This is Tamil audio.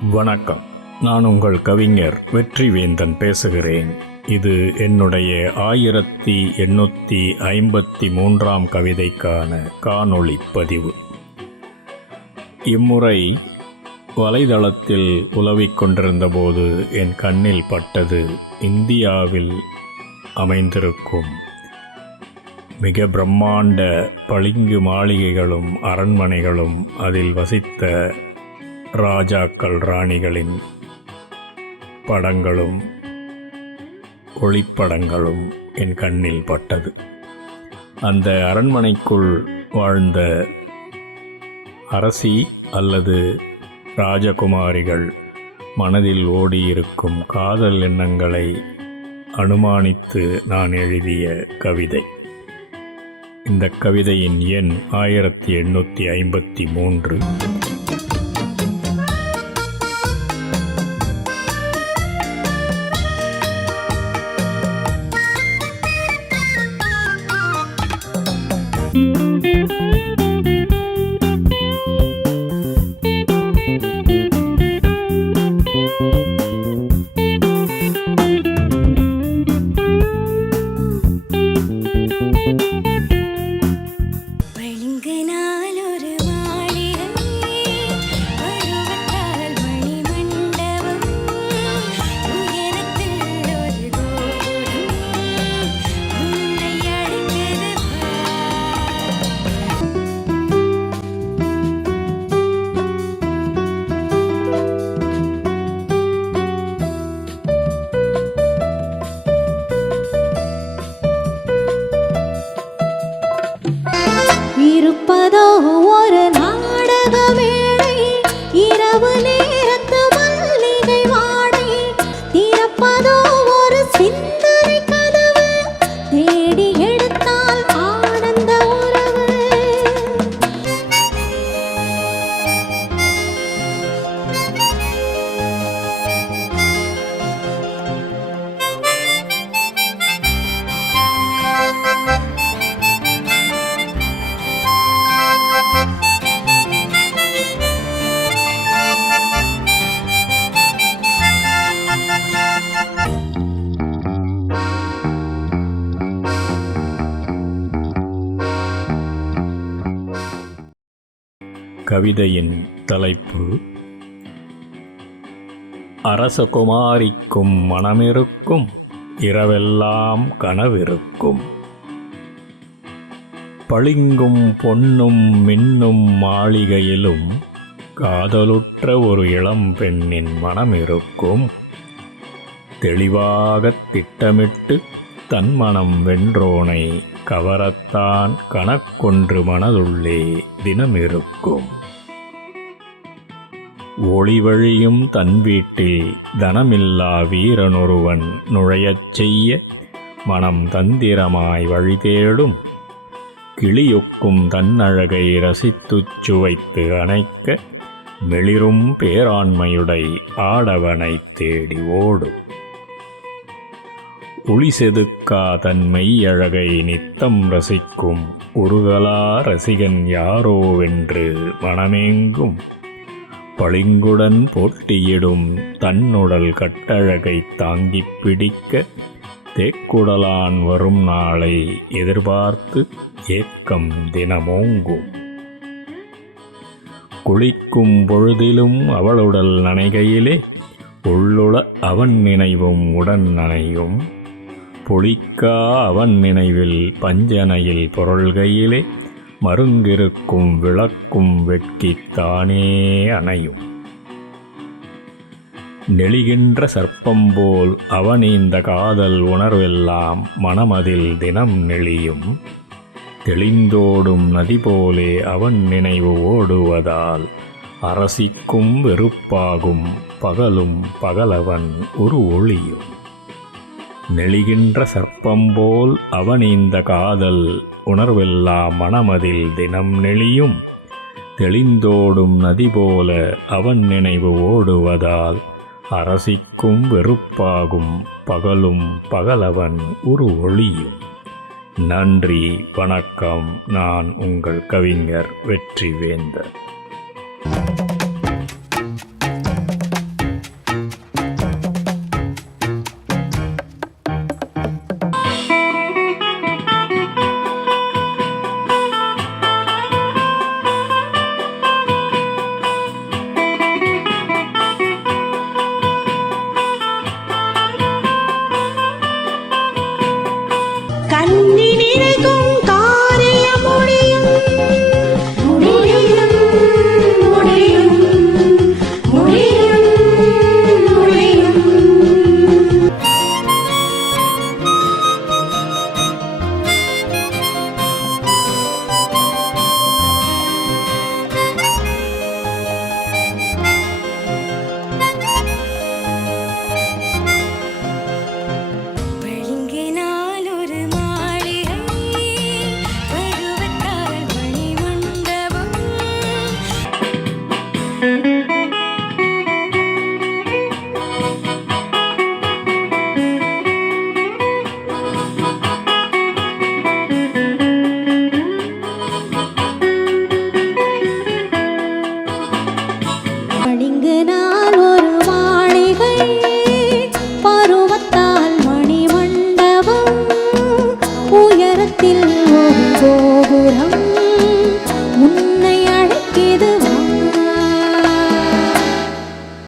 வணக்கம். நான் உங்கள் கவிஞர் வெற்றிவேந்தன் பேசுகிறேன். இது என்னுடைய 1853ஆம் கவிதைக்கான காணொளி பதிவு. இம்முறை வலைதளத்தில் உலவிக் கொண்டிருந்தபோது என் கண்ணில் பட்டது இந்தியாவில் அமைந்திருக்கும் மிக பிரம்மாண்ட பளிங்கு மாளிகைகளும் அரண்மனைகளும் அதில் வசித்த ராஜாக்கள் ராணிகளின் படங்களும் ஒளிப்படங்களும் என் கண்ணில் பட்டது. அந்த அரண்மனைக்குள் வாழ்ந்த அரசி அல்லது ராஜகுமாரிகள் மனதில் ஓடியிருக்கும் காதல் எண்ணங்களை அனுமானித்து நான் எழுதிய கவிதை. இந்த கவிதையின் எண் 1853. இருப்பதோ ஒரு நாடக மேடை, இரவு நேரத்து மல்லிகை வாடை, திறப்பதோ ஒரு சிந்தனை கதவு, தேடி எடுத்தால் ஆனந்த உறவு. கவிதையின் தலைப்பு: அரசகுமாரிக்கும் மனமிருக்கும், இரவெல்லாம் கனவிருக்கும். பளிங்கும் பொன்னும் மின்னும் மாளிகையிலும் காதலுற்ற ஒரு இளம் பெண்ணின் மனமிருக்கும். தெளிவாகத் திட்டமிட்டு தன் மனம் வென்றோனை கவரத்தான் கணக்கொன்று மனதுள்ளே தினமிருக்கும். ஒளிவழியும் தன் வீட்டில் தனமில்லா வீரனொருவன் நுழையச் செய்ய மனம் தந்திரமாய் வழி தேடும். கிளியொக்கும் தன்னழகை ரசித்துச் சுவைத்து அணைக்க மெளிரும் பேராண்மையுடை ஆடவனை தேடி ஓடும். ஒளி செதுக்கா தன் மெய்யழகை நித்தம் ரசிக்கும் உருகலா ரசிகன் யாரோவென்று மனமேங்கும். பளிங்குடன் போட்டியிடும் தன்னுடல் கட்டழகை தாங்கிப் பிடிக்க தேக்குடலான் வரும் நாளை எதிர்பார்த்து ஏக்கம் தினமோங்கும். குளிக்கும் பொழுதிலும் அவளுடல் நனைகையிலே உள்ளுள அவன் நினைவும் உடன் நனையும். பொழிக்கா அவன் நினைவில் பஞ்சனையில் பொருள்கையிலே மருங்கிருக்கும் விளக்கும் வெட்கித்தானே அணையும். நெளிகின்ற சர்ப்பம்போல் அவனீந்த காதல் உணர்வெல்லாம் மனமதில் தினம் நெளியும். தெளிந்தோடும் நதி போலே அவன் நினைவு ஓடுவதால் அரசிக்கும் வெறுப்பாகும் பகலும் பகலவன் ஒரு ஒளியும். நெளிகின்ற சர்ப்பம்போல் அவனீந்த காதல் உணர்வெல்லாம் மனமதில் தினம் நெளியும். தெளிந்தோடும் நதி போல அவன் நினைவு ஓடுவதால் அரசிக்கும் வெறுப்பாகும் பகலும் பகலவன் ஒரு ஒளியும். நன்றி, வணக்கம். நான் உங்கள் கவிஞர் வெற்றிவேந்தன். உள்ளத்தில் ஒரு கோபுரம்